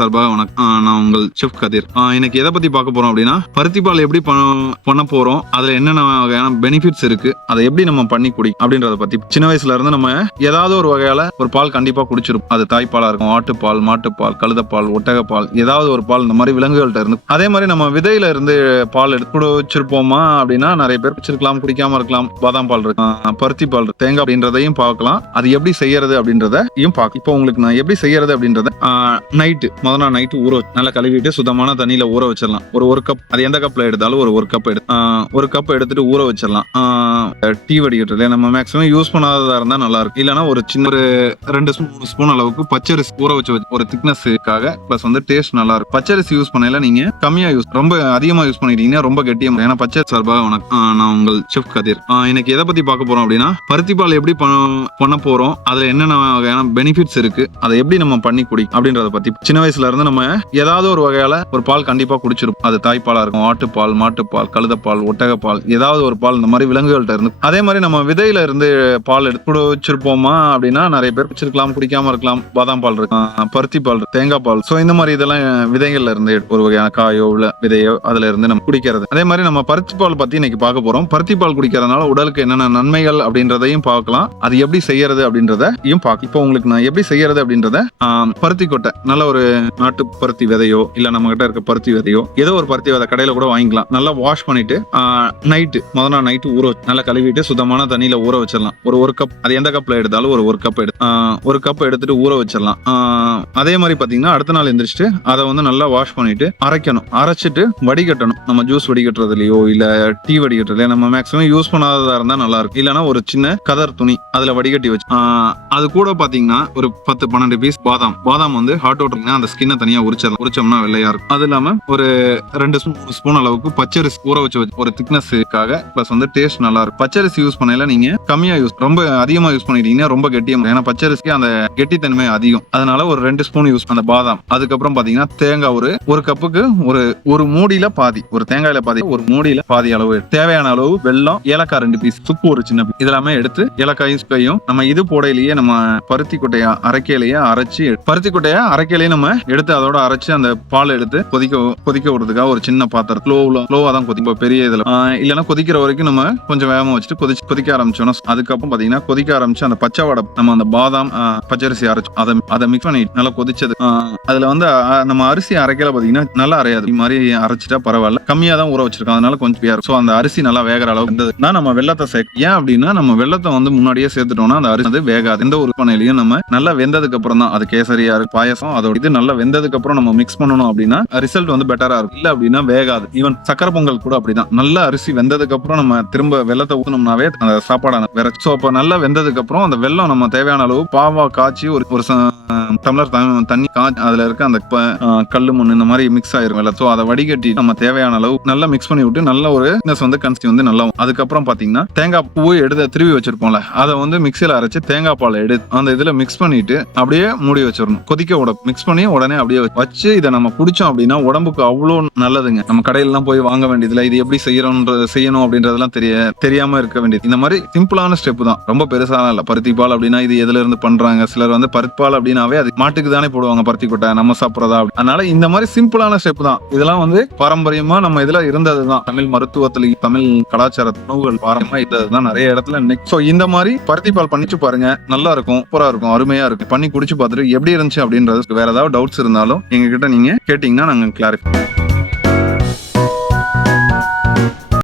சார்பாக வணக்கம். நான் உங்கள் செஃப் கதிர். இன்னைக்கு எதை பத்தி பார்க்க போறோம் அப்படின்னா, பருத்தி பால் எப்படி பண்ண போறோம், அதுல என்னென்ன வகையான பெனிஃபிட்ஸ் இருக்கு, அதை எப்படி நம்ம பண்ணி குடி அப்படின்றத பத்தி. சின்ன வயசுல இருந்து நம்ம ஏதாவது ஒரு வகையால ஒரு பால் கண்டிப்பா குடிச்சிருப்போம். அது தாய்ப்பாலா இருக்கும், ஆட்டுப்பால், மாட்டுப்பால், கழுதப்பால், ஒட்டகப்பால், ஏதாவது ஒரு பால் இந்த மாதிரி விலங்குகள்கிட்ட இருந்து. அதே மாதிரி நம்ம விதையில இருந்து பால் எடுத்து வச்சிருப்போமா அப்படின்னா, நிறைய பேர் குடிச்சிருக்கலாம், குடிக்காம இருக்கலாம். பாதாம் பால் இருக்கு, பருத்தி பால் இருக்கு, தேங்காய் அப்படின்றதையும் பார்க்கலாம். அது எப்படி செய்யறது அப்படின்றதையும் பார்க்கலாம். இப்போ உங்களுக்கு நான் எப்படி செய்யறது அப்படின்றத முதல் நாள் நைட்டு நல்லா கழுவிட்டு சுத்தமான தண்ணியில ஊற வச்சிடலாம். ஒரு கப், அது எந்த கப்ல எடுத்தாலும் ஒரு கப் எடுத்துட்டு ஊற வச்சிடலாம். டீ வடிகட்டுல நம்ம மேக்ஸிமம் யூஸ் பண்ணாததா இருந்தா நல்லா இருக்கும். இல்லைன்னா ஒரு சின்ன 2 ஸ்பூன் அளவுக்கு பச்சரிசி ஊற வச்சு ஒரு திக்னஸுக்காக பிளஸ் டேஸ்ட் நல்லா இருக்கும். பச்சரிசி யூஸ் பண்ணல நீங்க கம்மியா ரொம்ப அதிகமா யூஸ் பண்ணிட்டீங்கன்னா ரொம்ப கெட்டியா. ஏன்னா பச்சரிசி சார்பாக வணக்கம். நான் உங்கள் செஃப் கதிர். இன்னைக்கு எதை பத்தி பார்க்க போறோம் அப்படின்னா, பருத்தி பால் எப்படி பண்ண போறோம், அதுல என்னென்ன வகையான பெனிஃபிட்ஸ் இருக்கு, அதை எப்படி நம்ம பண்ணி குடி அப்படின்றத பத்தி. சின்ன வயசுல இருந்து நம்ம ஏதாவது ஒரு வகையால ஒரு பால் கண்டிப்பா குடிச்சிருப்போம். அது தாய்ப்பாலா இருக்கும், ஆட்டுப்பால், மாட்டுப்பால், கழுதப்பால், ஒட்டகப்பால், ஏதாவது ஒரு பால் இந்த மாதிரி விலங்குகள்கிட்ட இருந்து. அதே மாதிரி நம்ம விதையில இருந்து பால் எடுத்து வச்சிருப்போமா அப்படின்னா, நிறைய பேர் குடிச்சிருக்கலாம், குடிக்காம இருக்கலாம். பாதாம் பால் இருக்கு, பருத்தி பால் இருக்கு, தேங்காய் பால். சோ இந்த மாதிரி இதெல்லாம் விதைகள்ல இருந்து ஒரு வகையான காயோ இல்ல விதையோ அதுல இருந்து நம்ம குடிக்கிறது. அதே மாதிரி நம்ம பருத்தி பால் பத்தி இன்னைக்கு பார்க்க போறோம். பருத்தி பால் குடிக்கிறதுனால உடலுக்கு என்னென்ன நன்மைகள் அப்படின்றதையும் பார்க்கலாம். அது எப்படி செய்யறது அப்படின்றதையும் பார்க்கலாம். இப்போ உங்களுக்கு நான் எப்படி செய்யறது அப்படின்றத, பருத்தி கொட்டை, நல்ல ஒரு நாட்டு பருத்தி விதையோ இல்ல நம்ம கிட்ட இருக்க பருத்தி விதையோ, ஏதோ ஒரு பருத்தி விதை கடையில கூட வாங்கிக்கலாம். நல்லா வாஷ் பண்ணிட்டு முதல் நாள் நைட்டு நல்லா கழுவிட்டு சுத்தமான தண்ணியில ஊற வச்சிடலாம். ஒரு கப், அது எந்த கப்ல எடுத்தாலும் ஒரு கப் எடுத்துட்டு ஊற வச்சிடலாம். அதே மாதிரி பாத்தீங்கன்னா அடுத்த நாள் எந்திரிச்சிட்டு அதை நல்லா வாஷ் பண்ணிட்டு அரைக்கணும். அரைச்சிட்டு வடிகட்டணும். நம்ம ஜூஸ் வடிகட்டுறதுலயோ இல்ல டீ வடிகட்டுறதுலயோ நம்ம மேக்ஸிமம் யூஸ் பண்ணாததா இருந்தா நல்லா இருக்கும். இல்லைன்னா ஒரு சின்ன கதர் துணி அதுல வடிகட்டி வச்சு, அது கூட பாத்தீங்கன்னா ஒரு 10-12 பீஸ் பாதாம் ஹாட் வாட்டர் அந்த ஸ்கின்னை தனியா உரிச்சோம்னா வெள்ளையா இருக்கும். அது இல்லாம ஒரு 2 ஸ்பூன் அளவுக்கு பச்சரிசி ஊற வச்சு ஒரு திக்னஸுக்காக பிளஸ் டேஸ்ட் நல்லா இருக்கும். பச்சரிசி யூஸ் பண்ணல நீங்க கம்மியா ரொம்ப அதிகமா யூஸ் பண்ணிட்டீங்கன்னா ரொம்ப கெட்டியா. ஏன்னா பச்சரிசிக்கு அந்த கெட்டித்தன்மை அதிகம். அதனால ஒரு 2 ஸ்பூன் யூஸ் அந்த பாதாம். அதுக்கப்புறம் பாத்தீங்கன்னா தேங்காய் ஒரு கப்புக்கு ஒரு மூடியில பாதி, ஒரு தேங்காயில பாதி, ஒரு மூடியில பாதி அளவு, தேவையான அளவு வெல்லம், ஏலக்காய் 2 பீஸ், சுக்கு ஒரு சின்ன பீஸ், இதெல்லாமே எடுத்து ஏலக்காயும் சுக்கையும் நம்ம இது போடையிலேயே நம்ம பருத்தி கொட்டையா அரைக்கையிலேயே அரைச்சி, பருத்தி கொட்டையா அரைக்கையிலேயே நம்ம எடுத்து அதோட அரைச்சு அந்த பால் எடுத்து கொதிக்க விடுறதுக்காக ஒரு சின்ன பாத்திரம் ஸ்லோவா தான் கொதிக்கும். பெரிய இதுல இல்லைன்னா கொதிக்கிற வரைக்கும் நம்ம கொஞ்சம் வேகமா வச்சுட்டு கொதிக்க ஆரம்பிச்சோம்னா, அதுக்கப்புறம் பாத்தீங்கன்னா கொதிக்க ஆரம்பிச்சு அந்த பச்சை வடை, நம்ம அந்த பாதாம் பச்சரிசி அரைச்சு அதை மிக்ஸ் பண்ணி நல்லா கொதிச்சது, அதுல நம்ம அரிசி அரைக்கல பாத்தீங்கன்னா நல்லா அரையாது. இது மாதிரி அரைச்சிட்டா பரவாயில்ல, கம்மியா தான் ஊற வச்சிருக்கோம், அதனால கொஞ்சம் இருக்கும். சோ அந்த அரிசி நல்லா வேகிற அளவு இருந்ததுன்னா நம்ம வெள்ளத்தை சேர்க்க. ஏன் அப்படின்னா, நம்ம வெள்ளத்தை முன்னாடியே சேர்த்துட்டோம்னா அந்த அரிசி வேகாது. எந்த ஒரு பண்ணையிலையும் நம்ம நல்லா வெந்ததுக்கு அப்புறம் தான், அது கேசரியா இருக்கு, பாயசம், அதோட இது நல்லா வெந்ததுக்கு அப்புறம் நம்ம மிக்ஸ் பண்ணணும் அப்படின்னா ரிசல்ட் பெட்டரா இருக்கும். இல்ல அப்படின்னா வேகாது. ஈவன் சக்கரை பொங்கல் கூட அப்படிதான். நல்லா அரிசி வெந்ததுக்கு அப்புறம் நம்ம திரும்ப வெள்ளத்தை ஊத்தணும்னாவே அந்த சாப்பாடான வேற. சோ அப்ப நல்லா வெந்ததுக்கு அப்புறம் அந்த வெள்ளம் நம்ம தேவையான அளவு பாவா காய்ச்சி ஒரு டம்ளர் தண்ணி காய்ச்சி அதுல இருக்க அந்த கல்லு மண் இந்த மாதிரி மிக்ஸ் ஆயிரும் வெள்ளம். சோ அதை வடிகட்டி நம்ம தேவையான அளவு நல்லா மிக்ஸ் பண்ணி விட்டு நல்ல ஒரு கன்சிஸ்டன்சி நல்லா. அதுக்கப்புறம் பாத்தீங்கன்னா தேங்காய் பூ எடுத்து திருவி வச்சிருப்போம்ல, அதை மிக்சியில அரைச்சு தேங்காய் பால் எடுத்து அந்த இதுல மிக்ஸ் பண்ணிட்டு அப்படியே மூடி வச்சிடணும். கொதிக்க மிக்ஸ் பண்ணி உடனே அப்படியே வச்சு இதை நம்ம குடிச்சோம் அப்படின்னா உடம்புக்கு அவ்வளோ நல்லதுங்க. நம்ம கடையிலாம் போய் வாங்க வேண்டியதுல, இது எப்படி செய்யணும் அப்படின்றதெல்லாம் தெரியாம இருக்க வேண்டியது. இந்த மாதிரி சிம்பிளான ஸ்டெப் தான், ரொம்ப பெருசான இல்ல. பருத்தி பால் அப்படின்னா இது எதுல இருந்து பண்றாங்க, சிலர் பருத்தி பால் அப்படின்னாவே அது மாட்டுக்கு தானே போடுவாங்க, பருத்தி கொட்டை நம்ம சாப்பிட்றதா. அதனால இந்த மாதிரி சிம்பிளான ஸ்டெப் தான் இதெல்லாம். பாரம்பரியமா நம்ம இதுல இருந்ததுதான். தமிழ் மருத்துவத்திலையும் தமிழ் கலாச்சார உணவுகள் பாரம்பரியமா இருந்ததுதான் நிறைய இடத்துல. சோ இந்த மாதிரி பருத்தி பால் பண்ணிச்சு பாருங்க, நல்லா இருக்கும், சூப்பரா இருக்கும், அருமையா இருக்கும். பண்ணி குடிச்சு பார்த்துட்டு எப்படி இருந்துச்சு அப்படின்றது, வேற ஏதாவது டவுட்ஸ் இருந்தாலும் எங்ககிட்ட நீங்க கேட்டீங்கன்னா நாங்க கிளாரிஃபை